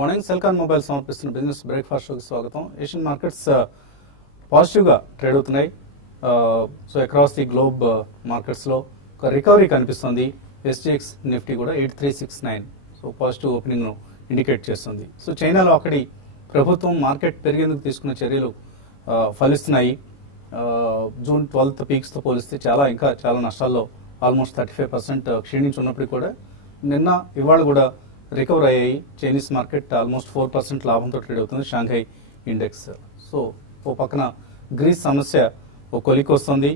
Morning Celkon mobile సమర్పిస్తున్న business breakfast షోకి స్వాగతం. ఏషియన్ మార్కెట్స్ పాజిటివ్గా ట్రేడ్ అవుతున్నాయి. సో అక్రాస్ ది గ్లోబ్ మార్కెట్స్లో ఒక రికవరీ కనిపిస్తుంది. ఎస్జిఎక్స్ నిఫ్టీ కూడా 8369 సో పాజిటివ్ ఓపెనింగ్ను ఇండికేట్ చేస్తుంది. సో చైనాలో అక్కడి ప్రభుత్వం మార్కెట్ పెరిగేందుకు తీసుకున్న చర్యలు ఫలిస్తున్నాయి. జూన్ 12th పీక్స్తో పోలిస్తే ఇంకా చాలా నష్టాల్లో ఆల్మోస్ట్ 35% క్షీణించి ఉన్నప్పటికీ కూడా నిన్న ఇవాళ కూడా రికవర్ అయ్యాయి. చైనీస్ మార్కెట్ ఆల్మోస్ట్ 4% లాభంతో ట్రేడ్ అవుతుంది. Shanghai index. సో ఓ పక్కన గ్రీస్ సమస్య ఓ కొలికి వస్తుంది.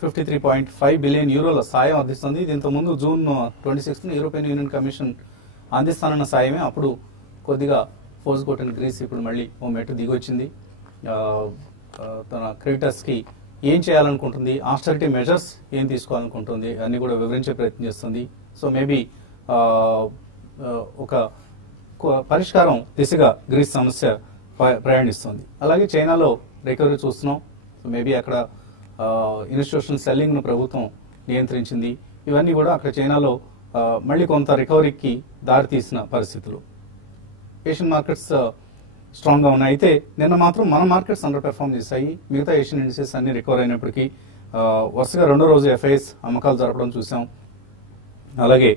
53.5 బిలియన్ యూరోల సాయం అందిస్తుంది. దీంతో ముందు June 26th European Union commission అందిస్తానన్న సాయమే. అప్పుడు కొద్దిగా ఫోర్స్ కొట్టిన గ్రీస్ ఇప్పుడు మళ్ళీ ఓ మెట్టు దిగొచ్చింది. తన క్రెడిటర్స్కి ఏం చేయాలనుకుంటుంది, ఆస్టరిటీ మెజర్స్ ఏం తీసుకోవాలనుకుంటుంది అన్ని కూడా వివరించే ప్రయత్నం చేస్తుంది. సో మేబీ ఒక పరిష్కారం దిశగా గ్రీస్ సమస్య ప్రయాణిస్తుంది. అలాగే చైనాలో రికవరీ చూస్తున్నాం. సో మేబీ అక్కడ ఇన్స్టిట్యూషనల్ సెల్లింగ్ను ప్రభుత్వం నియంత్రించింది. ఇవన్నీ కూడా అక్కడ చైనాలో మళ్ళీ కొంత రికవరీకి దారితీసిన పరిస్థితులు. ఏషియన్ మార్కెట్స్ స్ట్రాంగ్గా ఉన్నాయి. అయితే నిన్న మాత్రం మన మార్కెట్స్ అండర్ పెర్ఫార్మ్ చేశాయి. మిగతా ఏషియన్ ఇండిసెస్ అన్ని రికవర్ అయినప్పటికీ వరుసగా రెండో రోజు ఎఫ్ఐఎస్ అమ్మకాలు జరపడం చూసాం. అలాగే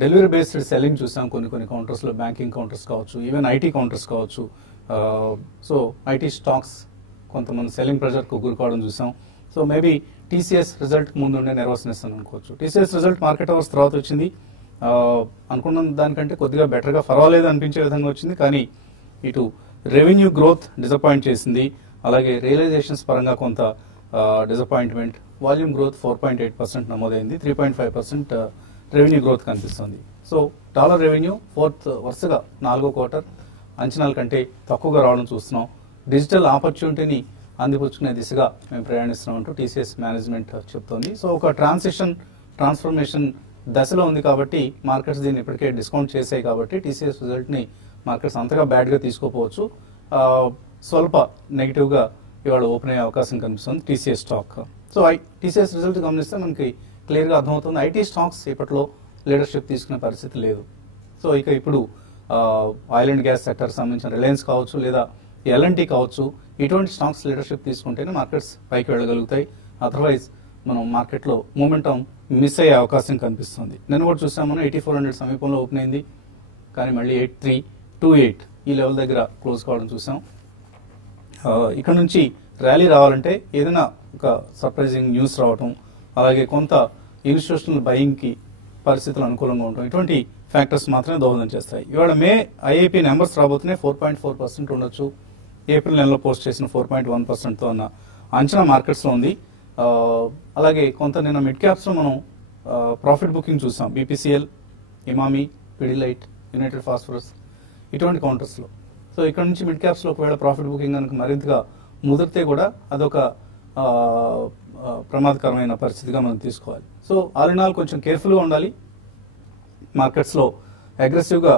డెలివరీ బేస్డ్ సెల్లింగ్ చూసాం. కొన్ని కౌంటర్స్లో బ్యాంకింగ్ కౌంటర్స్ కావచ్చు, ఈవెన్ ఐటీ కౌంటర్స్ కావచ్చు. సో ఐటీ స్టాక్స్ కొంతమంది సెల్లింగ్ ప్రెషర్కు గురికావడం చూసాం. సో మేబీ టీసీఎస్ రిజల్ట్ ముందు ఉండే నెర్వస్నెస్ అని అనుకోవచ్చు. టీసీఎస్ రిజల్ట్ మార్కెట్ అవర్స్ తర్వాత వచ్చింది. అనుకున్న దానికంటే కొద్దిగా బెటర్గా పర్వాలేదు అనిపించే విధంగా వచ్చింది. కానీ ఇటు రెవెన్యూ గ్రోత్ డిసప్పాయింట్ చేసింది. అలాగే రియలైజేషన్స్ పరంగా కొంత డిసప్పాయింట్మెంట్. వాల్యూమ్ గ్రోత్ 4.8% నమోదైంది. 3.5% రెవెన్యూ గ్రోత్ కనిపిస్తుంది. సో డాలర్ రెవెన్యూ వరుసగా 4వ క్వార్టర్ అంచనాల కంటే తక్కువగా రావడం చూస్తున్నాం. డిజిటల్ ఆపర్చునిటీని అందిపుచ్చుకునే దిశగా మేము ప్రయాణిస్తున్నాం అంటూ టీసీఎస్ మేనేజ్మెంట్ చెప్తోంది. సో ఒక ట్రాన్స్ఫర్మేషన్ దశలో ఉంది కాబట్టి మార్కెట్స్ దీన్ని ఇప్పటికే డిస్కౌంట్ చేశాయి కాబట్టి టీసీఎస్ రిజల్ట్ని మార్కెట్స్ అంతగా బ్యాడ్గా తీసుకోపోవచ్చు. స్వల్ప నెగిటివ్గా ఇవాళ ఓపెన్ అయ్యే అవకాశం కనిపిస్తుంది TCS stock. So TCS result గమనిస్తే మనకి క్లియర్గా అర్థమవుతుంది ఐటీ స్టాక్స్ ఇప్పట్లో లీడర్షిప్ తీసుకునే పరిస్థితి లేదు. సో ఇప్పుడు ఆయిల్ అండ్ గ్యాస్ సెక్టర్ సంబంధించిన రిలయన్స్ కావచ్చు లేదా ఎల్ఎన్టీ కావచ్చు, ఇటువంటి స్టాక్స్ లీడర్షిప్ తీసుకుంటేనే మార్కెట్స్ పైకి వెళ్ళగలుగుతాయి. అదర్వైజ్ మనం మార్కెట్లో మూమెంటం మిస్ అయ్యే అవకాశం కనిపిస్తుంది. నేను కూడా చూసాం, మనం 8400 సమీపంలో ఓపెన్ అయింది కానీ మళ్ళీ 8328 ఈ లెవెల్ దగ్గర క్లోజ్ కావడం చూసాం. ఇక్కడ నుంచి ర్యాలీ రావాలంటే ఏదైనా ఒక సర్ప్రైజింగ్ న్యూస్ రావటం, అలాగే కొంత ఇన్స్టిట్యూషనల్ బయింగ్కి పరిస్థితులు అనుకూలంగా ఉండటం, ఇటువంటి ఫ్యాక్టర్స్ మాత్రమే దోహదం చేస్తాయి. ఇవాళ మే ఐఐపీ నెంబర్స్ రాబోతున్నాయి. 4.4% ఉండొచ్చు. ఏప్రిల్ నెలలో పోస్ట్ చేసిన 4.1%తో అన్న అంచనా మార్కెట్స్లో ఉంది. అలాగే కొంత నిన్న మిడ్ క్యాప్స్లో మనం ప్రాఫిట్ బుకింగ్ చూసాం. BPCL, Emami, Pidilite, United phosphorus ఇటువంటి కౌంటర్స్లో. సో ఇక్కడ నుంచి మిడ్ క్యాప్స్లో ఒకవేళ ప్రాఫిట్ బుకింగ్ కనుక మరింతగా ముదిరితే కూడా అదొక ప్రమాదకరమైన పరిస్థితిగా మనం తీసుకోవాలి. సో ఆల్ ఇన్ ఆల్ కొంచెం కేర్ఫుల్గా ఉండాలి. మార్కెట్స్లో అగ్రెసివ్గా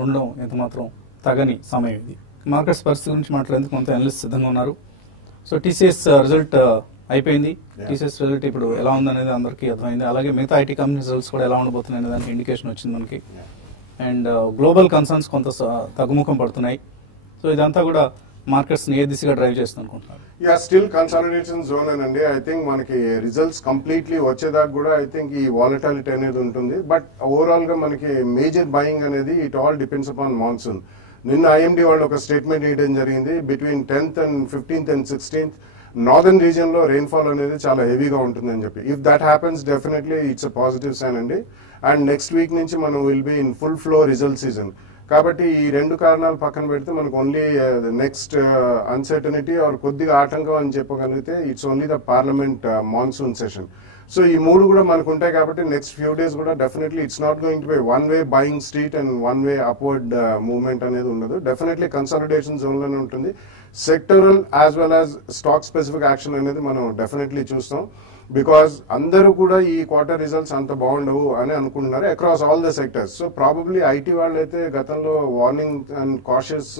ఉండడం ఎంతమాత్రం తగని సమయం ఇది. మార్కెట్స్ పరిస్థితి గురించి మాట్లాడేందుకు కొంత అనలిస్ట్ సిద్ధంగా ఉన్నారు. సో టీసీఎస్ రిజల్ట్ అయిపోయింది. టీసీఎస్ రిజల్ట్ ఇప్పుడు ఎలా ఉందనేది అందరికీ అర్థమైంది. అలాగే మిగతా ఐటీ కంపెనీ రిజల్ట్స్ కూడా ఎలా ఉండబోతున్నాయి అనే దానికి ఇండికేషన్ వచ్చింది మనకి. అండ్ గ్లోబల్ కన్సర్న్స్ కొంత తగ్గుముఖం పడుతున్నాయి. సో ఇదంతా కూడా మార్కెట్స్ ఏ దిశగా డ్రైవ్ చేస్తుంది అనుకుంటున్నారు? స్టిల్ కన్సాలిడేషన్ జోన్ అండి. ఐ థింక్ మనకి రిజల్ట్స్ కంప్లీట్లీ వచ్చేదాకా కూడా ఐ థింక్ ఈ వాలటాలిటీ అనేది ఉంటుంది. బట్ ఓవరాల్ గా మనకి మేజర్ బయింగ్ అనేది it all depends upon monsoon. నిన్న ఐఎండి వాళ్ళు ఒక స్టేట్మెంట్ ఇవ్వడం జరిగింది. Between 10th and 15th and 16th northern region లో రెయిన్ఫాల్ అనేది చాలా హెవీగా ఉంటుందని చెప్పి. If that happens definitely it's a positive sign అండి. అండ్ నెక్స్ట్ వీక్ నుంచి మనం will be in full flow result season. కాబట్టి ఈ రెండు కారణాలు పక్కన పెడితే మనకు ఓన్లీ నెక్స్ట్ అన్సర్టనిటీ ఆర్ కొద్దిగా ఆటంకం అని చెప్పగలిగితే it's only the parliament monsoon session. So ఈ మూడు కూడా మనకు ఉంటాయి కాబట్టి నెక్స్ట్ ఫ్యూ డేస్ కూడా definitely it's not going to B one way buying street and one way upward movement అనేది ఉండదు. డెఫినెట్లీ కన్సాలిడేషన్ జోన్ లోనే ఉంటుంది. Sectoral as well as stock specific action అనేది మనం డెఫినెట్లీ చూస్తాం. బికాస్ అందరూ కూడా ఈ క్వార్టర్ రిజల్ట్స్ అంత బాగుండవు అని అనుకుంటున్నారు across all the sectors. So probably IT వాళ్ళైతే గతంలో వార్నింగ్ అండ్ కాషియస్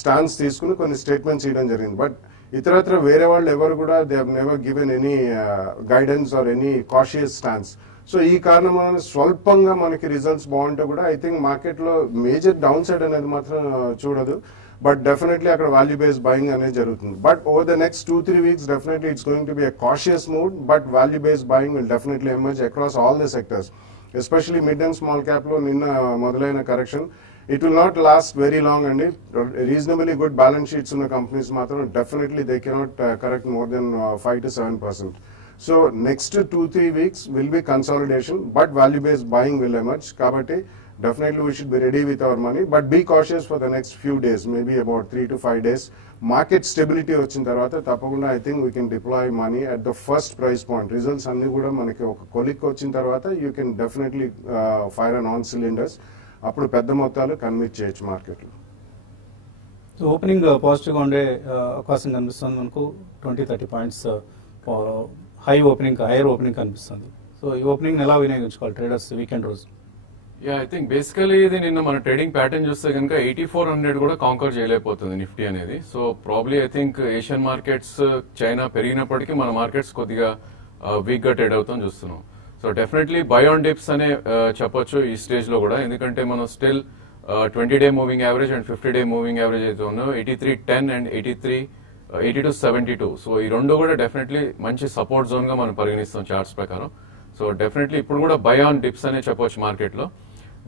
స్టాన్స్ తీసుకుని కొన్ని స్టేట్మెంట్స్ ఇవ్వడం జరిగింది. బట్ ఇతరత్ర వేరే వాళ్ళు ఎవరు కూడా they have never given any guidance or any cautious stance. So ఈ కారణం వలన స్వల్పంగా మనకి రిజల్ట్స్ బాగుంటే కూడా ఐ థింక్ మార్కెట్లో మేజర్ డౌన్ సైడ్ అనేది మాత్రం చూడదు. బట్ డెఫినెట్లీ అక్కడ వాల్యూ బేస్డ్ బయింగ్ అనేది జరుగుతుంది. But over the next 2-3 weeks definitely it's going to B a cautious mood, but value based buying will definitely emerge across all the sectors. Especially mid and small cap లో నిన్న మొదలైన correction it will not lost very long అండి. Reasonably good balance sheets ఉన్న companies మాత్రం definitely they cannot correct more than 5 to 7%. So next 2-3 weeks will be consolidation, but value based buying will emerge. కాబట్టి definitely we should be ready with our money, but be cautious for the next few days, maybe about 3 to 5 days. Market stability వచ్చిన తర్వాత తప్పకుండా I think we can deploy money at the first price point. Results అన్ని కూడా మనకి ఒక కొలిక్ వచ్చిన తర్వాత you can definitely fire on all cylinders. అప్పుడు పెద్ద మొత్తాలు కన్విట్ చేయొచ్చు మార్కెట్లో. సో ఓపెనింగ్ పాజిటివ్గా ఉండే అవకాశం కనిపిస్తుంది మనకు. 20-30 పాయింట్స్ హైయర్ ఓపెనింగ్ కనిపిస్తుంది. సో ఈ ఓపెనింగ్ ఎలా వినియోగించుకోవాలి ట్రేడర్స్ వీకెండ్ రోజు? ఐ థింక్ బేసికలీ ఇది నిన్న మన ట్రేడింగ్ ప్యాటర్న్ చూస్తే కనుక 8400 కూడా కాంకర్ చేయలేకపోతుంది నిఫ్టీ అనేది. So probably I think Asian markets China పెరిగినప్పటికీ మన మార్కెట్స్ కొద్దిగా వీక్ గా ట్రేడ్ అవుతాం చూస్తున్నాం. So definitely buy on dips అనే చెప్పొచ్చు ఈ స్టేజ్ లో కూడా, ఎందుకంటే మనం still 20-day moving average and 50-day moving average అయితే ఉన్నాం 83.10 అండ్ 82.72. సో ఈ రెండు కూడా డెఫినెట్లీ మంచి సపోర్ట్ జోన్ గా మనం పరిగణిస్తాం చార్ట్స్ ప్రకారం. సో డెఫినెట్లీ ఇప్పుడు కూడా బై ఆన్ డిప్స్ అనే చెప్పొచ్చు మార్కెట్ లో.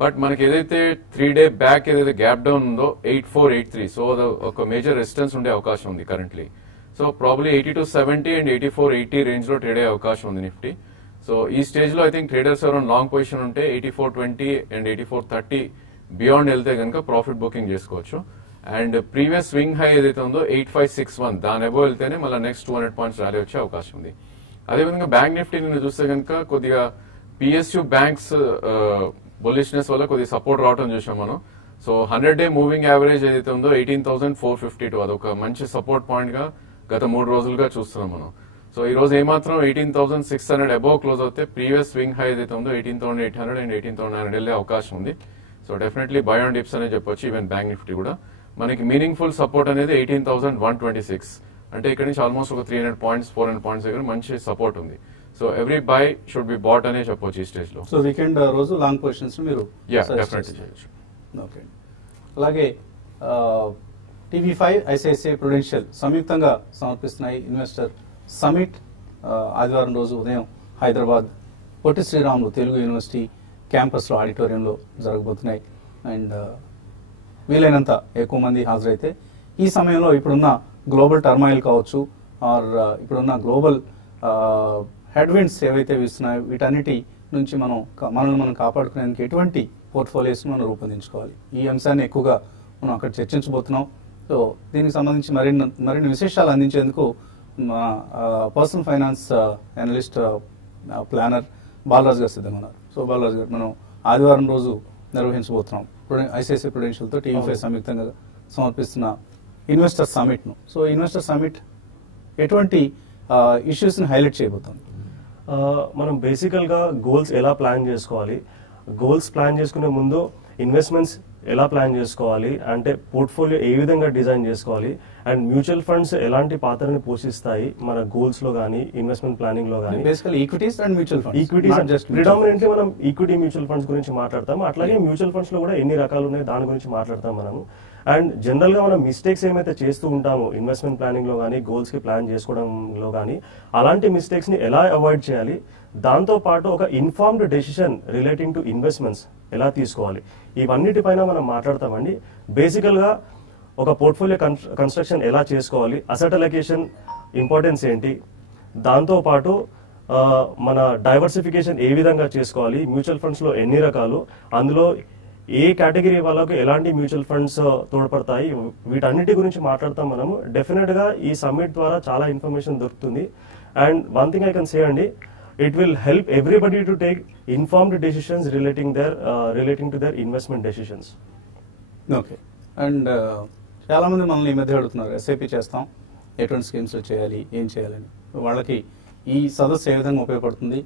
బట్ మనకి ఏదైతే 3-day బ్యాక్ ఏదైతే గ్యాప్ డౌన్ ఉందో 8483, సో ఒక మేజర్ రెసిస్టెన్స్ ఉండే అవకాశం ఉంది currently. So probably 8270 and 8480 range లో ట్రేడ్ అయ్యే అవకాశం ఉంది నిఫ్టీ. సో ఈ స్టేజ్ లో ఐ థింక్ ట్రేడర్స్ ఎవరైనా లాంగ్ పొజిషన్ ఉంటే 8420 అండ్ 8430 బియాండ్ వెళ్తే కనుక ప్రాఫిట్ బుకింగ్ చేసుకోవచ్చు. అండ్ ప్రీవియస్ స్వింగ్ హై ఏదైతే ఉందో 8561 దాని అబోవ్ వెళ్తేనే మళ్ళీ నెక్స్ట్ 200 పాయింట్స్ ర్యాలీ వచ్చే అవకాశం ఉంది. అదేవిధంగా బ్యాంక్ నిఫ్టీ నిన్న చూస్తే కనుక కొద్దిగా పిఎస్యు బ్యాంక్స్ బుల్లిష్నెస్ వల్ల కొద్దిగా సపోర్ట్ రావడం చూసాం మనం. సో 100-day మూవింగ్ యావరేజ్ ఏదైతే ఉందో 18,452 అదొక మంచి సపోర్ట్ పాయింట్ గా గత 3 రోజులుగా చూస్తున్నాం మనం. సో ఈ రోజు ఏమాత్రం 18,600 అబోవ్ క్లోజ్ అవుతే ప్రీవియస్ స్వింగ్ హై ఏదైతే ఉందో 18,800 అండ్ 18,900 వెళ్లే అవకాశం ఉంది. So definitely buy on dips అనే చెప్పొచ్చు. ఈవెన్ బ్యాంక్ నిఫ్టీ కూడా మనకి మీనింగ్ఫుల్ సపోర్ట్ అనేది 18,126, అంటే ఇక్కడ నుంచి ఆల్మోస్ట్ ఒక 300 పాయింట్స్ 400 పాయింట్స్ దగ్గర మంచి సపోర్ట్ ఉంది. So every buy should be bought అనే చెప్పొచ్చు ఈ స్టేజ్ లో. సో వీకెండ్ రోజు లాంగ్ పొజిషన్స్ మీరు డెఫినెట్లీ చేయొచ్చు. ఓకే. అలాగే TV5 ఐసిఐసిఐ ప్రుడెన్షియల్ సంయుక్తంగా సమర్పిస్తున్నాయి ఇన్వెస్టర్ సమిట్. ఆదివారం రోజు ఉదయం హైదరాబాద్ పొట్టి శ్రీరాములు తెలుగు యూనివర్సిటీ క్యాంపస్లో ఆడిటోరియంలో జరగబోతున్నాయి. అండ్ వీలైనంత ఎక్కువ మంది హాజరైతే ఈ సమయంలో ఇప్పుడున్న గ్లోబల్ టర్మాయిల్ కావచ్చు ఆర్ ఇప్పుడున్న గ్లోబల్ హెడ్విండ్స్ ఏవైతే వీస్తున్నాయో వీటన్నిటి నుంచి మనల్ని మనం కాపాడుకునేందుకు ఎటువంటి పోర్ట్ఫోలియోస్ మనం రూపొందించుకోవాలి, ఈ అంశాన్ని ఎక్కువగా మనం అక్కడ చర్చించబోతున్నాం. సో దీనికి సంబంధించి మరిన్ని విశేషాలు అందించేందుకు మా personal finance analyst planner Balaraju గారు సిద్ధంగా ఉన్నారు. సో బాలరాజు గారు, మనం ఆదివారం రోజు నిర్వహించబోతున్నాం ఐసిఐసిఐ ప్రుడెన్షియల్తో TV5 సంయుక్తంగా సమర్పిస్తున్న ఇన్వెస్టర్ సమిట్ ను. సో ఇన్వెస్టర్ సమిట్ ఎటువంటి ఇష్యూస్ ని హైలైట్ చేయబోతుంది? మనం బేసికల్ గా గోల్స్ ఎలా ప్లాన్ చేసుకోవాలి, గోల్స్ ప్లాన్ చేసుకునే ముందు ఇన్వెస్ట్మెంట్స్ ఎలా ప్లాన్ చేసుకోవాలి, అంటే పోర్ట్ఫోలియో ఏ విధంగా డిజైన్ చేసుకోవాలి, అండ్ మ్యూచువల్ ఫండ్స్ ఎలాంటి పాత్రని పోషిస్తాయి మన గోల్స్ లో గానీ ఇన్వెస్ట్మెంట్ ప్లానింగ్ లో గానీ. Equities and mutual funds, equities predominantly మనం ఈక్విటీ మ్యూచువల్ ఫండ్స్ గురించి మాట్లాడతాం. అట్లాగే మ్యూచువల్ ఫండ్స్ లో కూడా ఎన్ని రకాలు ఉన్నాయి దాని గురించి మాట్లాడతాం మనము. అండ్ జనరల్ గా మనం మిస్టేక్స్ ఏమైతే చేస్తూ ఉంటామో ఇన్వెస్ట్మెంట్ ప్లానింగ్ లో కానీ గోల్స్ కి ప్లాన్ చేసుకోవడంలో కానీ అలాంటి మిస్టేక్స్ ని ఎలా అవాయిడ్ చేయాలి, దాంతో పాటు ఒక informed decision relating to investments ఎలా తీసుకోవాలి, ఇవన్నిటిపైన మనం మాట్లాడతామండి. బేసికల్ గా ఒక పోర్ట్ఫోలియో కన్స్ట్రక్షన్ ఎలా చేసుకోవాలి, అసెట్ అలొకేషన్ ఇంపార్టెన్స్ ఏంటి, దాంతో పాటు మన డైవర్సిఫికేషన్ ఏ విధంగా చేసుకోవాలి, మ్యూచువల్ ఫండ్స్ లో ఎన్ని రకాలు, అందులో ఏ కేటగిరీ వాళ్ళకు ఎలాంటి మ్యూచువల్ ఫండ్స్ తోడ్పడతాయి, వీటన్నిటి గురించి మాట్లాడతాం మనము. డెఫినెట్ గా ఈ సమ్మిట్ ద్వారా చాలా ఇన్ఫర్మేషన్ దొరుకుతుంది. And one thing I can say అండి, it will help everybody to take informed decisions relating to their investment decisions. Okay. And చాలా మంది మనల్ని ఈ మధ్య అడుగుతున్నారు ఎస్ఐపి చేస్తాం, ఎటువంటి స్కీమ్స్ చేయాలి, ఏం చేయాలని. వాళ్ళకి ఈ సదస్సు ఏ విధంగా ఉపయోగపడుతుంది,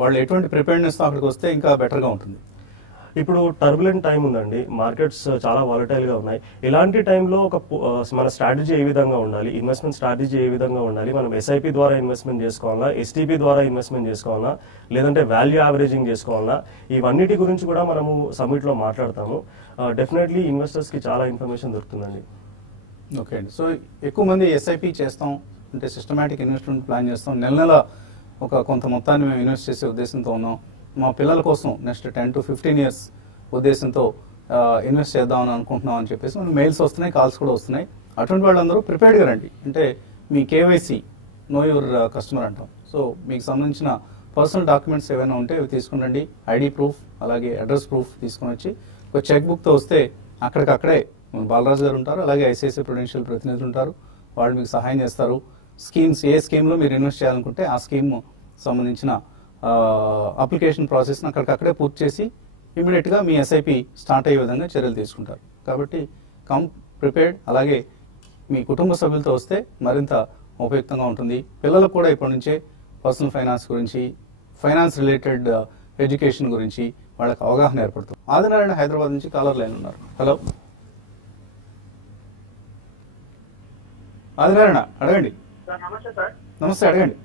వాళ్ళు ఎటువంటి ప్రిపేర్నెస్ తో అక్కడికి వస్తే ఇంకా బెటర్గా ఉంటుంది? ఇప్పుడు టర్బులెంట్ టైం ఉందండి, మార్కెట్స్ చాలా వాలటైల్ గా ఉన్నాయి. ఇలాంటి టైంలో మన స్ట్రాటజీ ఏ విధంగా ఉండాలి, ఇన్వెస్ట్మెంట్ స్ట్రాటజీ ఏ విధంగా ఉండాలి, మనం ఎస్ఐపి ద్వారా ఇన్వెస్ట్మెంట్ చేసుకోవాలా, ఎస్టీపీ ద్వారా ఇన్వెస్ట్మెంట్ చేసుకోవాలా, లేదంటే వాల్యూ యావరేజింగ్ చేసుకోవాలా, ఇవన్నిటి గురించి కూడా మనము సమ్మిట్ లో మాట్లాడతాము. డెఫినెట్లీ ఇన్వెస్టర్స్ కి చాలా ఇన్ఫర్మేషన్ దొరుకుతుందండి. ఓకే అండి. సో ఎక్కువ మంది ఎస్ఐపి చేస్తాం అంటే సిస్టమేటిక్ ఇన్వెస్ట్మెంట్ ప్లాన్ చేస్తాం, నెల నెల కొంత మొత్తాన్ని మేము ఇన్వెస్ట్ చేసే ఉద్దేశంతో ఉన్నాం, మా పిల్లల కోసం నెక్స్ట్ 10 to 15 years ఉద్దేశంతో ఇన్వెస్ట్ చేద్దామని అనుకుంటున్నాం అని చెప్పేసి మనకు మెయిల్స్ వస్తున్నాయి, కాల్స్ కూడా వస్తున్నాయి. అటువంటి వాళ్ళందరూ ప్రిపేర్డ్గా రండి. అంటే మీ కేవైసీ నో యువర్ కస్టమర్ అంటాం. సో మీకు సంబంధించిన పర్సనల్ డాక్యుమెంట్స్ ఏమైనా ఉంటే అవి తీసుకుని రండి, ఐడి ప్రూఫ్ అలాగే అడ్రస్ ప్రూఫ్ తీసుకుని వచ్చి ఒక చెక్ బుక్తో వస్తే అక్కడికక్కడే బాలరాజు గారు ఉంటారు, అలాగే ఐసిఐసిఐ ప్రుడెన్షియల్ ప్రతినిధులు ఉంటారు, వాళ్ళు మీకు సహాయం చేస్తారు. స్కీమ్స్ ఏ స్కీమ్లో మీరు ఇన్వెస్ట్ చేయాలనుకుంటే ఆ స్కీమ్ సంబంధించిన అప్లికేషన్ ప్రాసెస్ని అక్కడికక్కడే పూర్తి చేసి ఇమీడియట్గా మీ ఎస్ఐపి స్టార్ట్ అయ్యే విధంగా చర్యలు తీసుకుంటారు. కాబట్టి కమ్ ప్రిపేర్డ్. అలాగే మీ కుటుంబ సభ్యులతో వస్తే మరింత ఉపయుక్తంగా ఉంటుంది. పిల్లలకు కూడా ఇప్పటి నుంచే పర్సనల్ ఫైనాన్స్ గురించి, ఫైనాన్స్ రిలేటెడ్ ఎడ్యుకేషన్ గురించి వాళ్ళకి అవగాహన ఏర్పడుతుంది. ఆదినారాయణ హైదరాబాద్ నుంచి కాలర్ లైన్ ఉన్నారు. హలో ఆదినారాయణ, అడగండి. నమస్తే సార్. నమస్తే, అడగండి.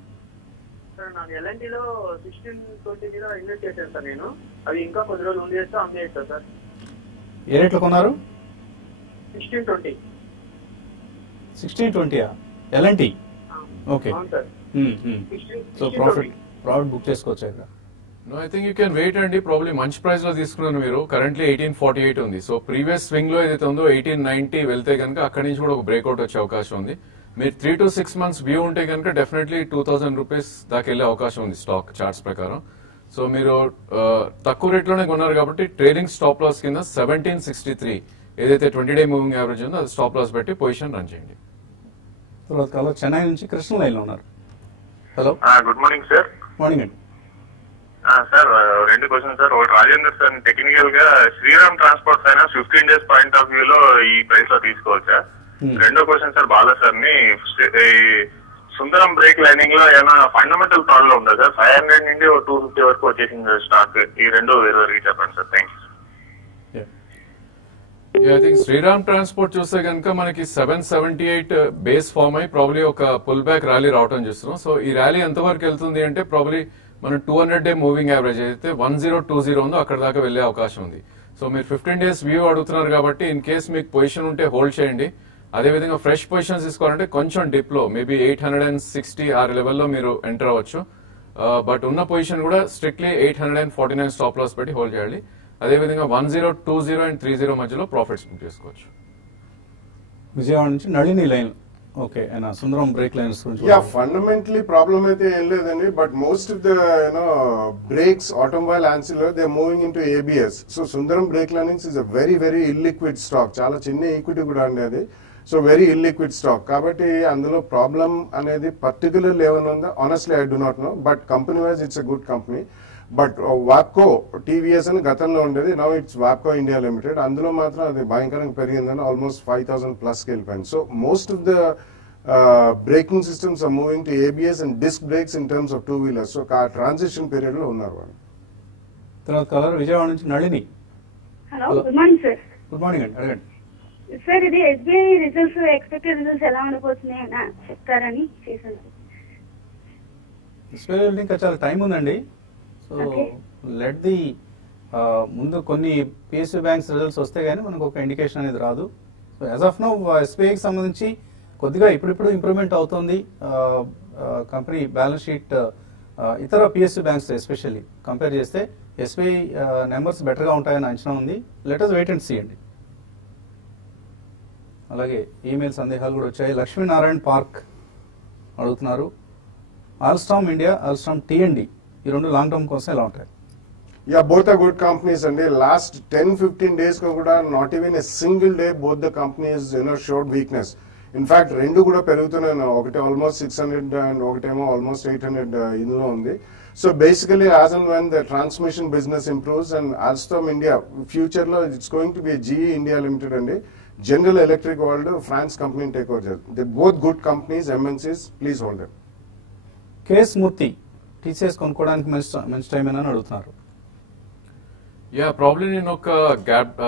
సార్ నాకు ఎల్ఎన్టీలో 1620 ఇన్వెస్ట్ చేశాను సార్. నేను అవి ఇంకా కొద్ది రోజులు ఉండి చేస్తా అమ్మే చేస్తాను సార్. ఏ రేట్లో కొన్నారు? 1620. 1620 ఎల్ఎన్టీ. ఓకే. అవును సార్. సో ప్రాఫిట్ బుక్ చేసుకోవచ్చు ఇక్కడ. No, I think you can wait అండి. ప్రాబ్లీ మంచి ప్రైస్ లో తీసుకున్నారు మీరు. కరెంట్లీ 1848 ఉంది. సో ప్రీవియస్ స్వింగ్ లో ఏదైతే ఉందో 1890 వెళ్తే కనుక అక్కడి నుంచి కూడా ఒక బ్రేక్అవుట్ వచ్చే అవకాశం ఉంది. మీరు 3 to 6 months వ్యూ ఉంటే కనుక డెఫినెట్లీ 2000 రూపీస్ దాకా వెళ్ళే అవకాశం ఉంది స్టాక్ చార్ట్స్ ప్రకారం. సో మీరు తక్కువ రేట్ లోనే కొన్నారు కాబట్టి ట్రేడింగ్ స్టాప్ లాస్ కింద 1763 ఏదైతే 20-day మూవింగ్ యావరేజ్ ఉందో అది స్టాప్ లాస్ పెట్టి పొజిషన్ రన్ చేయండి. తర్వాత కాలర్ చెన్నై నుంచి కృష్ణ లైన్ లో ఉన్నారు. Hello, good morning sir. Morning అండి. Sir 2 questions sir. ఒకటి రాజేందర్ సార్, టెక్నికల్ గా Shriram transport finance 15 days point of view లో ఈ ప్రైస్ లో తీసుకోవచ్చా? రెండో క్వశ్చన్ సార్ బాలా సార్ ని, సుందరం బ్రేక్ లైనింగ్ లో ఏమైనా ఫండమెంటల్ ప్రాబ్లం ఉందా సార్? 500 నుండి 250 వరకు వచ్చేసింది స్టాక్. ఈ రెండు వేరు చెప్పండి sir. Thanks. I think Shriram Transport చూస్తే కనుక మనకి 778 బేస్ ఫామ్ అయి ప్రాబ్లీ ఒక పుల్ బ్యాక్ ర్యాలీ రావడం చూస్తున్నాం. సో ఈ ర్యాలీ ఎంతవరకు వెళ్తుంది అంటే ప్రాబ్లీ మనం 200-day మూవింగ్ యావరేజ్ అయితే 1020 ఉందో అక్కడ దాకా వెళ్లే అవకాశం ఉంది. సో మీరు 15 days వ్యూ అడుగుతున్నారు కాబట్టి ఇన్ కేస్ మీకు పొజిషన్ ఉంటే హోల్డ్ చేయండి. అదేవిధంగా ఫ్రెష్ పొజిషన్స్ తీసుకోవాలంటే కొంచెం డిప్ లో మేబీ 860 ఆ లెవెల్లో మీరు ఎంటర్ అవ్వచ్చు. బట్ ఉన్న పొజిషన్ కూడా స్ట్రిక్ట్లీ 849 స్టాప్ లాస్ పెట్టి హోల్డ్ చేయాలి. అదేవిధంగా 1020 and 30 మధ్యలో ప్రాఫిట్స్ బుక్ చేసుకోవచ్చు. విజయవాడ నుంచి Nalini line. Okay, Sundaram brake lines గురించి. యా, ఫండమెంటలీ ప్రాబ్లం అయితే ఏం లేదండి. But most of the brakes automobile ancillary they moving in to ABS. So Sundaram brake linings is a very very illiquid stock. చాలా చిన్న equity కూడా అండి అది. సో వెరీ ఇల్లిక్విడ్ స్టాక్ కాబట్టి అందులో ప్రాబ్లం అనేది పర్టికులర్లీ ఏమైనా ఉందా? Honestly I do not know. But company wise it's a good company. But వాప్కో టీవీఎస్ అని గతంలో ఉండేది, నౌ ఇట్స్ వాప్కో ఇండియా లిమిటెడ్. అందులో మాత్రం అది భయంకరంగా పెరిగిందని ఆల్మోస్ట్ 5000+ వెళ్ళిపోయింది. So most of the braking systems are moving to ABS and disc brakes in terms of 2-wheelers. So ఆ ట్రాన్సిషన్ పీరియడ్ లో ఉన్నారు వాళ్ళు. తర్వాత కలర్ విజయవాడ నుంచి Nalini. Hello, good morning sir. Good morning అండి, అడగండి. సార్ ఇది ఎస్బీఐ రిజల్ట్స్ ఎక్స్పెక్టెడ్ రిజల్ట్స్ ఎలా ఉండబోతున్నాయి చెప్తారని చేశాను. ఎస్బీఐ ఇంకా చాలా టైం ఉందండి. సో లెట్ ది ముందు కొన్ని పిఎస్యూ బ్యాంక్స్ రిజల్ట్స్ వస్తే గానీ మనకు ఒక ఇండికేషన్ అనేది రాదు. సో యాజ్ ఆఫ్ నౌ ఎస్బీఐకి సంబంధించి కొద్దిగా ఇప్పుడిప్పుడు ఇంప్రూవ్మెంట్ అవుతుంది. కంపెనీ బ్యాలెన్స్ షీట్ ఇతర పిఎస్యూ బ్యాంక్స్ ఎస్పెషల్లీ కంపేర్ చేస్తే ఎస్బీఐ నెంబర్స్ బెటర్గా ఉంటాయని అంచనా ఉంది. Let us wait and see అండి. అలాగే ఈమెయిల్ సందేహాలు కూడా వచ్చాయి. లక్ష్మీనారాయణ పార్క్ అడుగుతున్నారు, ఆల్స్టామ్ ఇండియా, ఆల్స్టామ్ టీఎండి ఈ రెండు లాంగ్ టర్మ్ కోసం ఎలా ఉంటాయి? Yeah, both are good companies అండి. లాస్ట్ 10-15 days కూడా not even a single day both the companies showed weakness. In fact రెండు కూడా పెరుగుతున్నాయి. ఒకటి ఆల్మోస్ట్ 600 అండ్ ఒకటేమో ఆల్మోస్ట్ 800 ఇందులో ఉంది. So basically as and when the transmission business improves and Alstom India future లో it's going to be GE India limited అండి. General Electric world France కంపెనీని టేక్ ఓవర్ చేస్తారు. They both good companies, MNCs. Please hold them. K S Murthy TCS కొనుక్కోవడానికి మంచి time అని అడుగుతున్నారు. Yeah probably నేను ఒక గ్యాప్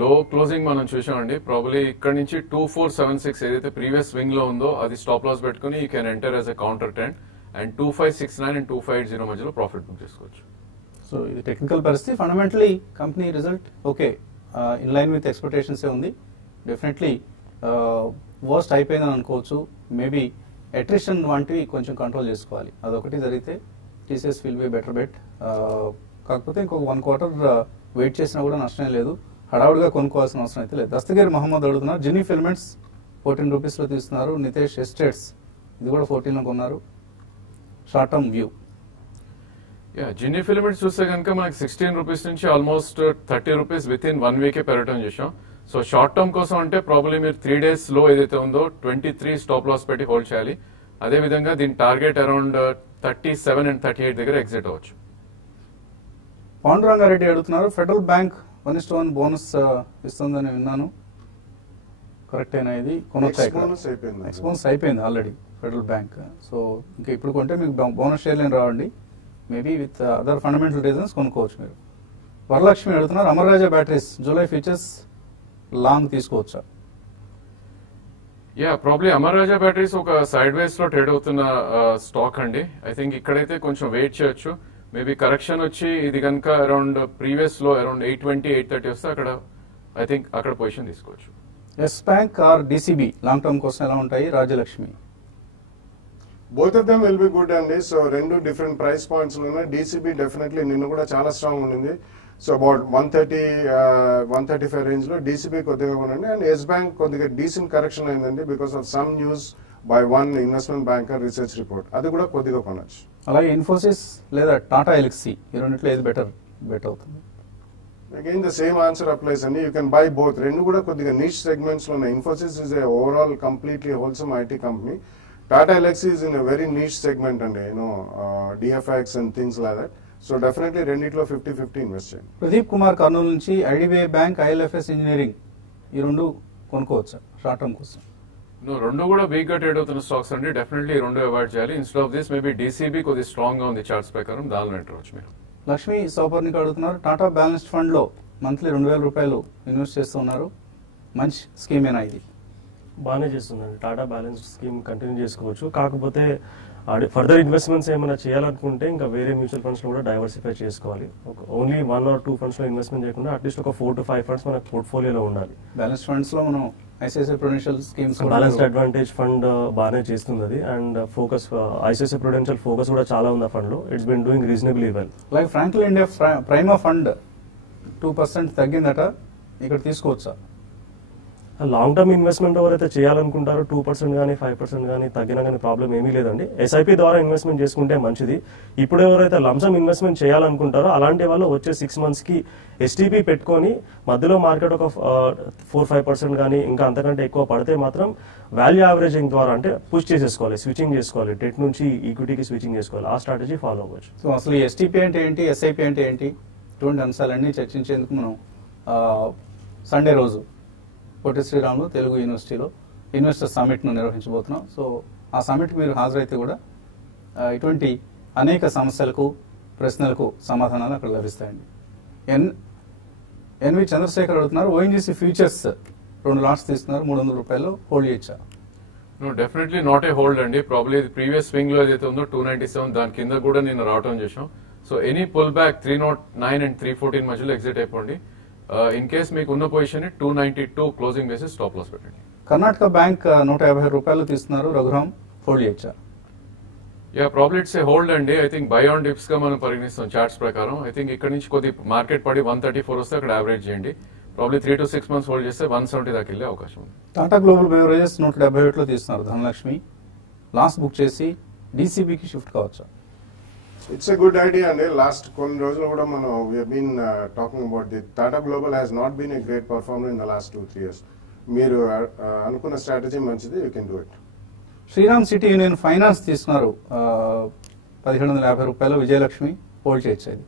లో క్లోజింగ్ మనం చూసామండి. ప్రాబ్లీ ఇక్కడ నుంచి 2476 ఏదైతే ప్రీవియస్ స్వింగ్ లో ఉందో అది స్టాప్ లాస్ పెట్టుకుని you can enter as a counter trend and 2569 and 2580 మధ్యలో ప్రాఫిట్ బుక్ చేసుకోవచ్చు. సో ఇది టెక్నికల్ పరిస్థితి. Fundamentally company result okay, in line with expectations ఉంది. డెఫినెట్లీ వర్స్ట్ అయిపోయిందని అనుకోవచ్చు. మేబీ అట్రిషన్ వంటివి కొంచెం కంట్రోల్ చేసుకోవాలి. అదొకటి జరిగితే TCS will be better bet. కాకపోతే ఇంకొక 1 quarter వెయిట్ చేసినా కూడా నష్టం లేదు. హడావుడిగా కొనుక్కోవాల్సిన అవసరం అయితే లేదు. దస్తగిరి మహమ్మద్ అడుగుతున్నారు, జిన్నీ ఫిల్మెంట్స్ 14 రూపీస్లో తీస్తున్నారు. నితేష్ ఎస్టేట్స్ ఇది కూడా 14లో కొన్నారు. Short term view. Ginni filaments చూస్తే కనుక మనకి 16 రూపీస్ నుంచి almost 30 rupees with in 1 week పెరగడం చేసాం. సో షార్ట్ టర్మ్ కోసం అంటే ప్రాబ్లీ మీరు 3 days లో ఏదైతే ఉందో 23 స్టాప్ లాస్ పెట్టి హోల్డ్ చేయాలి. అదే విధంగా దీని టార్గెట్ అరౌండ్ 37 and 38 దగ్గర ఎగ్జిట్ అవ్వచ్చు. పాండురంగారెడ్డి అడుగుతున్నారు, ఫెడరల్ బ్యాంక్ 1:1 బోనస్ ఇస్తుందని విన్నాను, కరెక్ట్ అయినా? ఇది ఎక్స్పోనస్ అయిపోయింది ఆల్రెడీ ఫెడరల్ బ్యాంక్. సో ఇంకా ఇప్పుడు కొంటే మీకు బోనస్ షేర్లు రావండి. Maybe with other fundamental reasons కొనుక్కోవచ్చు మీరు. వరలక్ష్మి అడుగుతున్నారు, అమర్ రాజా బ్యాటరీస్ జూలై ఫీచర్స్ లాంగ్ తీసుకోవచ్చా? ప్రాబ్లీ అమర్ రాజా బ్యాటరీస్ ఒక సైడ్ వేస్ లో ట్రేడ్ అవుతున్న స్టాక్ అండి. ఐ థింక్ ఇక్కడైతే కొంచెం వెయిట్ చేయొచ్చు. మేబీ కరెక్షన్ వచ్చి ఇది కనుక అరౌండ్ ప్రీవియస్ లో అరౌండ్ 820, 830 వస్తే అక్కడ ఐ థింక్ అక్కడ పొజిషన్ తీసుకోవచ్చు. Yes Bank or DCB long term కోసం ఎలా ఉంటాయి? Rajyalakshmi. Both of them will be good అండి. సో రెండు డిఫరెంట్ ప్రైస్ పాయింట్స్ ఉన్నాయి. డీసీబీ డెఫినెట్లీ నిన్న కూడా చాలా స్ట్రాంగ్ ఉండింది. సో అబౌట్ 135 రేంజ్ లో డీసీబీ కొద్దిగా ఉండండి. అండ్ ఎస్ బ్యాంక్ కొద్దిగా డీసెంట్ కరెక్షన్ అయిందండి because of some news by one investment banker research report. అది కూడా కొద్దిగా కొనొచ్చు. అలాగే ఇన్ఫోసిస్ లేదా టాటా ఎల్ఎక్సీ ఈ రెండిట్లో ఏది బెటర్ అవుతుంది? Again the same answer applies అండి. You can buy both. రెండు కూడా కొద్దిగా నీష్ సెగ్మెంట్స్ లో ఉన్నాయి. Infosys is a overall completely wholesome IT company. Tata Elxsi is in a very niche segment and DFX and things like that. So definitely రెండిట్లో 50-50 invest చేయండి. ప్రదీప్ కుమార్ కర్నూలు నుంచి IDBI bank, IL&FS engineering ఈ రెండు కొనుక్కోవచ్చా షార్ట్ టర్మ్ కోసం? రెండు కూడా వీక్ గా trade అవుతున్న స్టాక్స్ అండి. డెఫినెట్లీ రెండు అవాయిడ్ చేయాలి. Instead of this maybe DCB కొద్దిగా స్ట్రాంగ్ గా ఉంది చార్ట్స్ ప్రకారం, దానిలో ఎంటర్ అవచ్చు మీరు. లక్ష్మీ సౌపర్ణిక అడుగుతున్నారు, టాటా బ్యాలెన్స్డ్ ఫండ్ లో మంత్లీ 2000 రూపాయలు ఇన్వెస్ట్ చేస్తున్నారు, మంచి స్కీమేనా ఇది? బాగానే చేస్తుందండి. టాటా బ్యాలెన్స్ స్కీమ్ కంటిన్యూ చేసుకోవచ్చు. కాకపోతే ఫర్దర్ ఇన్వెస్ట్మెంట్స్ ఏమైనా చేయాలనుకుంటే ఇంకా వేరే మ్యూచువల్ ఫండ్స్ లో కూడా డైవర్సిఫై చేసుకోవాలి. ఓన్లీ 1 or 2 ఫండ్స్ లో ఇన్వెస్ట్మెంట్ చేయకుండా అట్లీస్ట్ ఒక 4 to 5 ఫండ్స్ మన పోర్ట్ఫోలియోలో ఉండాలి. బ్యాలెన్స్ ఫండ్స్ లో మనం ICICI Prudential schemes balanced advantage fund బాగానే చేస్తుంది అది. And focus ICICI Prudential focus కూడా చాలా ఉంది ఆ ఫండ్ లో. It's been doing reasonably well. Like Franklin India prima fund 2% తగ్గిందట, ఇక్కడ తీసుకోవచ్చా? లాంగ్ టర్మ్ ఇన్వెస్ట్మెంట్ ఎవరైతే చేయాలనుకుంటారో 2% కానీ 5% కానీ తగ్గినా కానీ ప్రాబ్లం ఏమీ లేదండి. ఎస్ఐపి ద్వారా ఇన్వెస్ట్మెంట్ చేసుకుంటే మంచిది. ఇప్పుడు ఎవరైతే లంసమ్ ఇన్వెస్ట్మెంట్ చేయాలనుకుంటారో అలాంటి వాళ్ళు వచ్చే 6 months కి ఎస్టీపీ పెట్టుకొని మధ్యలో మార్కెట్ ఒక 4-5% కానీ ఇంకా అంతకంటే ఎక్కువ పడితే మాత్రం వాల్యూ యావరేజింగ్ ద్వారా అంటే పుష్ చేసేసుకోవాలి, స్విచ్చింగ్ చేసుకోవాలి, డెట్ నుంచి ఈక్విటీకి స్విచ్చింగ్ చేసుకోవాలి. ఆ స్ట్రాటజీ ఫాలో అవ్వచ్చు. సో అసలు ఎస్టీపీ అంటే ఏంటి, ఎస్ఐపి అంటే ఏంటి, ఇటువంటి అంశాలన్నీ చర్చించేందుకు మనం సండే రోజు పొట్టి శ్రీరాములు తెలుగు యూనివర్సిటీలో ఇన్వెస్టర్ సమ్మిట్ను నిర్వహించబోతున్నాం. సో ఆ సమ్మిట్కి మీరు హాజరైతే కూడా ఇటువంటి అనేక సమస్యలకు, ప్రశ్నలకు సమాధానాలు అక్కడ లభిస్తాయండి. ఎన్వి చంద్రశేఖర్ అడుగుతున్నారు, ఓఎన్జీసీ ఫ్యూచర్స్ 2 లాట్స్ తీసుకున్నారు, 300 రూపాయలు హోల్డ్ చేయొచ్చా? డెఫినెట్లీ నాట్ ఏ హోల్డ్ అండి. ప్రాబ్లీ ప్రీవియస్ స్వింగ్ లో ఏదైతే ఉందో 297 దాని కింద కూడా నేను రావటం చేసాం. So any pull back 309 and 314 మధ్యలో ఎగ్జిట్ అయిపోండి. ఇన్ కేస్ మీకు ఉన్న position 292 closing basis stop loss పెట్టండి. కర్ణాటక బ్యాంక్ 150 రూపాయలు తీస్తున్నారు, రఘురామ్ హోల్డ్ చేయొచ్చా? ప్రాబ్లీ ఇట్స్ ఏ హోల్డ్ అండి. I think buy on dips గా మనం పరిగణిస్తాం చార్ట్స్ ప్రకారం. ఐ థింక్ ఇక్కడ నుంచి కొద్ది మార్కెట్ పడి 134 వస్తే అక్కడ యావరేజ్ చేయండి. ప్రాబ్లీ 3 to 6 months హోల్డ్ చేస్తే 170 దాకా వెళ్ళే అవకాశం ఉంది. టాటా గ్లోబల్ బెవరేజెస్ 171లో తీస్తున్నారు, ధనలక్ష్మి లాస్ బుక్ చేసి డీసీబీకి shift కావచ్చా? It's a good idea and last కొన్ని రోజులు కూడా మనం we have been talking about it. Tata Global has not been a great performer in the last 2-3 years. మీరు అనుకున్న స్ట్రాటజీ మంచిది, you can do it. Shriram city union finance తీసుకున్నారు 1750 రూపాయలు, Vijayalakshmi hold చేయొచ్చు ఇది?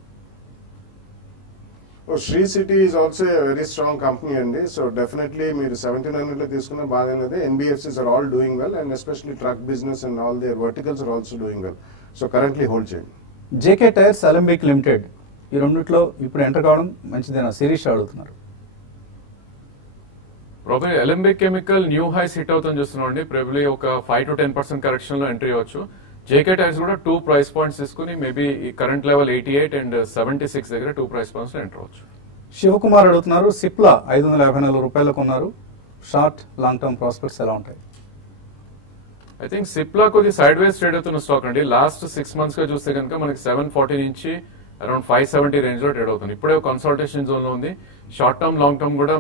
Shri city is also very strong company అండి. So definitely మీరు 1700 లో తీసుకున్న బాగానే. NBFCs are all doing well and especially truck business and all their verticals are also doing well. So currently hold చేయండి. జేకే టైర్స్ అలెంబిక్ లిమిటెడ్ ఈ రెండిట్లో ఇప్పుడు ఎంటర్ కావడం మంచిదేనా? శిరీష్ అడుగుతున్నారు. Probably Alembic chemical new highs hit అవుతుంది చూస్తున్నాం అండి. ప్రాబ్లీ ఒక 5 to 10% కరెక్షన్ లో ఎంట్రీ అవ్వచ్చు. జేకే టైర్స్ కూడా 2 ప్రైస్ పాయింట్స్ తీసుకుని మేబీ ఈ కరెంట్ లెవెల్ 88 and 76 దగ్గర 2 ప్రైస్ పాయింట్స్ లో ఎంటర్ అవ్వచ్చు. శివకుమార్ అడుగుతున్నారు, సిప్లా 554 రూపాయలకు ఉన్నారు, షార్ట్ లాంగ్ టర్మ్ ప్రాస్పెక్ట్స్ ఎలా ఉంటాయి? ఐ థింక్ సిప్లా కొద్ది సైడ్ వేస్ ట్రేడ్ అవుతున్న స్టాక్ అండి. లాస్ట్ 6 months గా చూస్తే కనుక మనకి 740 నుంచి అరౌండ్ 570 రేంజ్ లో ట్రేడ్ అవుతుంది. ఇప్పుడే కన్సల్టేషన్ జోన్ లో ఉంది. షార్ట్ టర్మ్ లాంగ్ టర్మ్ కూడా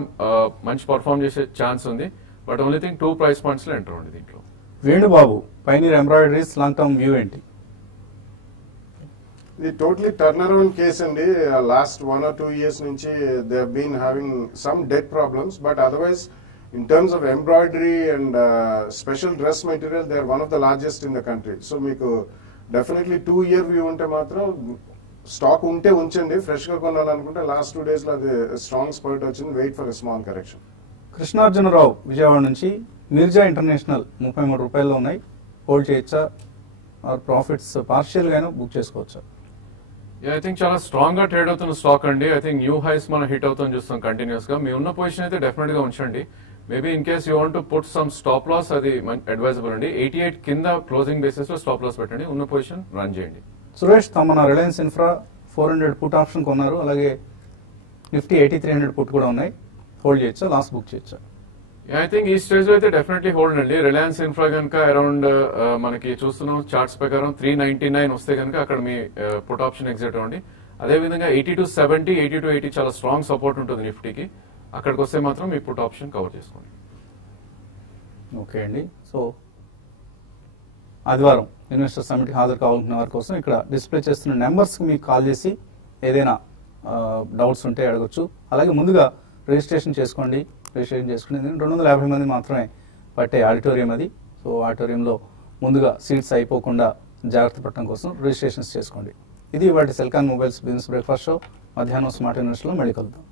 మంచి పర్ఫార్మ్ చేసే ఛాన్స్ ఉంది. But only thing 2 price points లో ఎంటర్ ఉంది దీంట్లో. Venubabu, Pioneer Embroideries long term view ఏంటి? ఇది టోటలీ టర్న్ అరౌండ్ కేస్ అండి. లాస్ట్ 1 or 2 years నుంచి they have been having some debt problems, but otherwise in terms of embroidery and special dress material, they are one of the largest in the country. So మీకు definitely 2-year view ఉంటే మాత్రం stock ఉంటే ఉంచండి. Fresh గా కొనాలనుకుంటే last 2 days లో అది strong spurt వచ్చింది. Wait for a small correction. Krishnarjunarao Vijayawada నుంచి, మిర్జా ఇంటర్నేషనల్ 33 రూపాయల్లో ఉన్నాయి, హోల్డ్ చేయొచ్చా? ఆర్ ప్రాఫిట్స్ పార్షియల్ గాను బుక్ చేసుకోవచ్చా? ఐ థింక్ చాలా స్ట్రాంగ్ గా ట్రేడ్ అవుతున్న స్టాక్ అండి. ఐ థింక్ న్యూ హైస్ మనం హిట్ అవుతుంది చూస్తాం కంటిన్యూస్ గా. మీ ఉన్న పొజిషన్ అయితే డెఫినెట్ గా ఉంచండి. Maybe in case you want to put some stop loss, అది అడ్వైజబుల్ అండి. 88 కింద క్లోజింగ్ బేసిస్ లో స్టాప్ లాస్ పెట్టండి, ఉన్న పొజిషన్ రన్ చేయండి. సురేష్ తమన రిలయన్స్ ఇన్ఫ్రా 400 పుట్ ఆప్షన్ కొన్నారు, అలాగే నిఫ్టీ 8300 పుట్ కూడా ఉన్నాయి, హోల్డ్ చేయొచ్చా? లాస్ట్ బుక్ చేయొచ్చా? ఐ థింక్ ఈ స్టేజ్ లో అయితే డెఫినెట్లీ హోల్డ్ అండి. రిలయన్స్ ఇన్ఫ్రా కనుక అరౌండ్ మనకి చూస్తున్నాం చార్ట్స్ ప్రకారం 399 వస్తే కనుక అక్కడ మీ పుట్ ఆప్షన్ ఎగ్జిట్ అవ్వండి. అదేవిధంగా 80 to 70, 80 to 80 చాలా స్ట్రాంగ్ సపోర్ట్ ఉంటుంది నిఫ్టీకి. అక్కడికి వస్తే మాత్రం మీ పుట్ ఆప్షన్ కవర్ చేసుకోండి. ఓకే అండి. సో ఆదివారం ఇన్వెస్టర్ సమిట్ హాజరు కావాలనుకున్న వారి కోసం ఇక్కడ డిస్ప్లే చేస్తున్న నెంబర్స్కి మీకు కాల్ చేసి ఏదైనా డౌట్స్ ఉంటే అడగచ్చు. అలాగే ముందుగా రిజిస్ట్రేషన్ చేసుకోండి. రిజిస్ట్రేషన్ చేసుకుని 250 మంది మాత్రమే పట్టే ఆడిటోరియం అది. సో ఆడిటోరియంలో ముందుగా సీట్స్ అయిపోకుండా జాగ్రత్త పడటం కోసం రిజిస్ట్రేషన్స్ చేసుకోండి. ఇది వాటి Celkon mobiles business breakfast show. మధ్యాహ్నం స్మార్ట్ ఇన్వెస్టర్లో మళ్ళీ కలుద్దాం.